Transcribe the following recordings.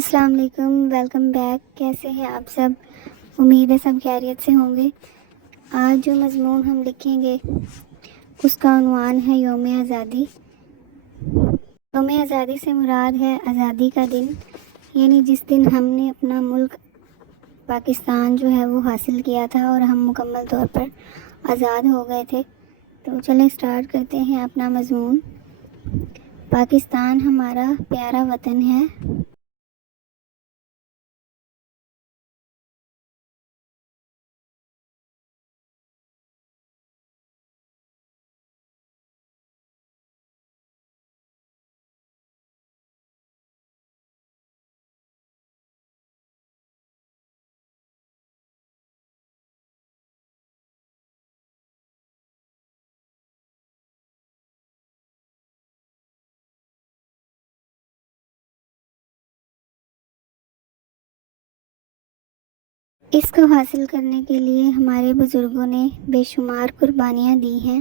السلام علیکم، welcome back. کیسے ہیں آپ سب؟ امید ہے سب خیریت سے ہوں گے۔ آج جو مضمون ہم لکھیں گے اس کا عنوان ہے یوم آزادی۔ یوم آزادی سے مراد ہے آزادی کا دن، یعنی جس دن ہم نے اپنا ملک پاکستان جو ہے وہ حاصل کیا تھا اور ہم مکمل طور پر آزاد ہو گئے تھے۔ تو چلیں سٹارٹ کرتے ہیں اپنا مضمون۔ پاکستان ہمارا پیارا وطن ہے۔ اس کو حاصل کرنے کے لیے ہمارے بزرگوں نے بے شمار قربانیاں دی ہیں۔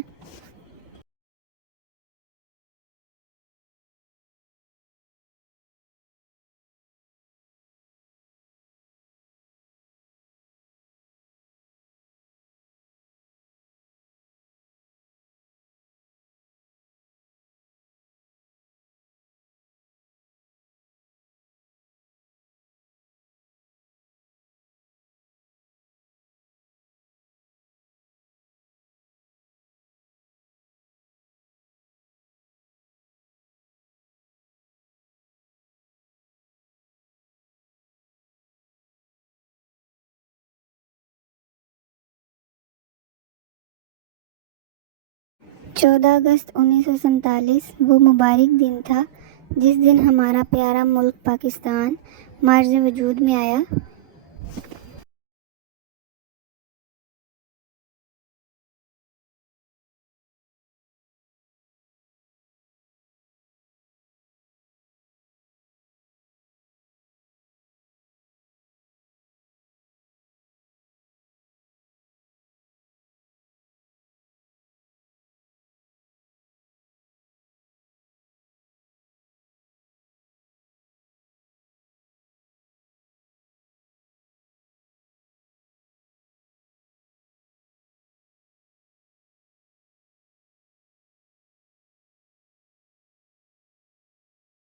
چودہ اگست 1947 وہ مبارک دن تھا جس دن ہمارا پیارا ملک پاکستان معرض وجود میں آیا۔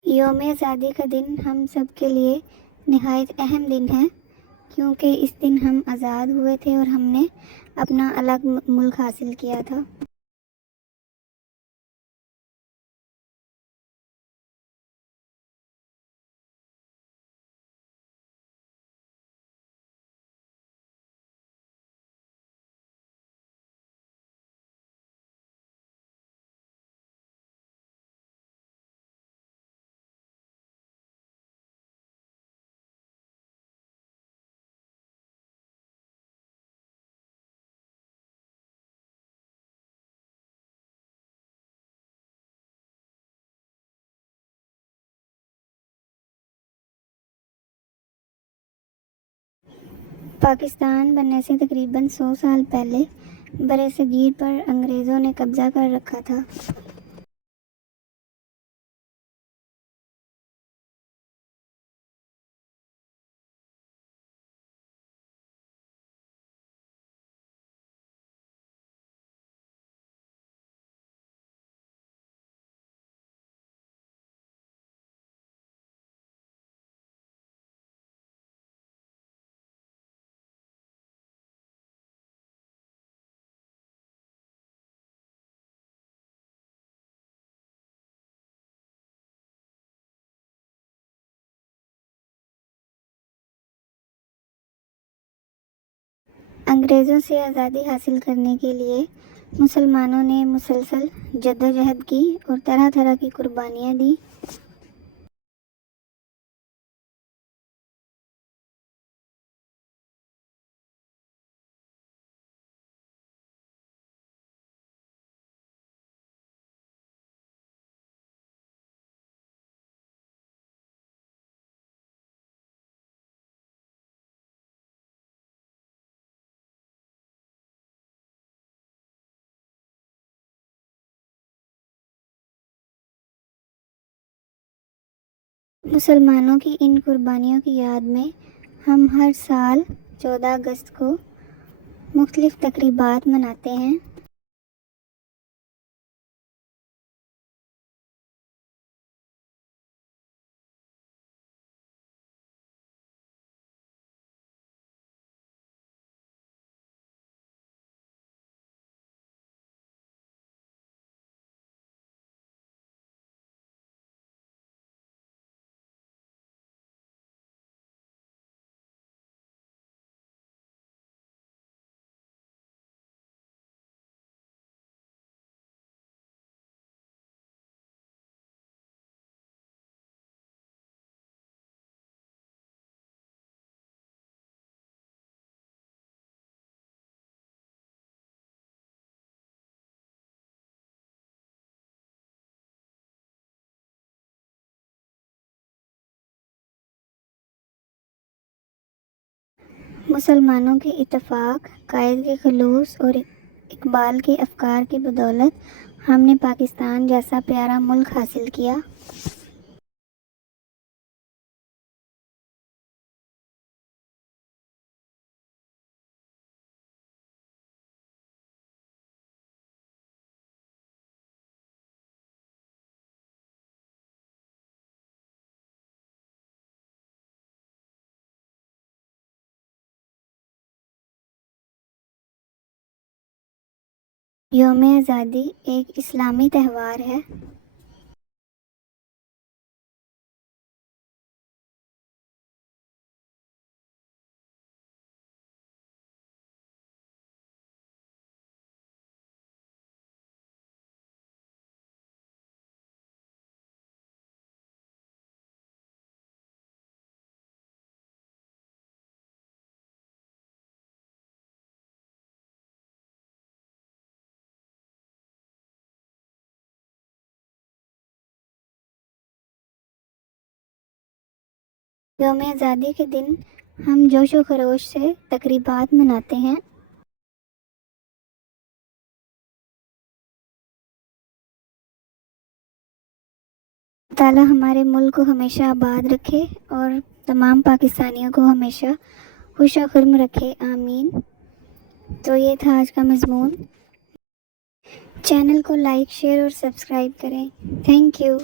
یوم آزادی کا دن ہم سب کے لیے نہایت اہم دن ہے، کیونکہ اس دن ہم آزاد ہوئے تھے اور ہم نے اپنا الگ ملک حاصل کیا تھا۔ پاکستان بننے سے تقریباً 100 سال پہلے برصغیر پر انگریزوں نے قبضہ کر رکھا تھا۔ انگریزوں سے آزادی حاصل کرنے کے لیے مسلمانوں نے مسلسل جدوجہد کی اور طرح طرح کی قربانیاں دی۔ مسلمانوں کی ان قربانیوں کی یاد میں ہم ہر سال 14 اگست کو مختلف تقریبات مناتے ہیں۔ مسلمانوں کے اتفاق، قائد کے خلوص اور اقبال کے افکار کی بدولت ہم نے پاکستان جیسا پیارا ملک حاصل کیا۔ یوم آزادی ایک اسلامی تہوار ہے۔ یوم آزادی کے دن ہم جوش و خروش سے تقریبات مناتے ہیں۔ اللہ تعالیٰ ہمارے ملک کو ہمیشہ آباد رکھے اور تمام پاکستانیوں کو ہمیشہ خوش و خرم رکھے، آمین۔ تو یہ تھا آج کا مضمون۔ چینل کو لائک، شیئر اور سبسکرائب کریں۔ Thank you.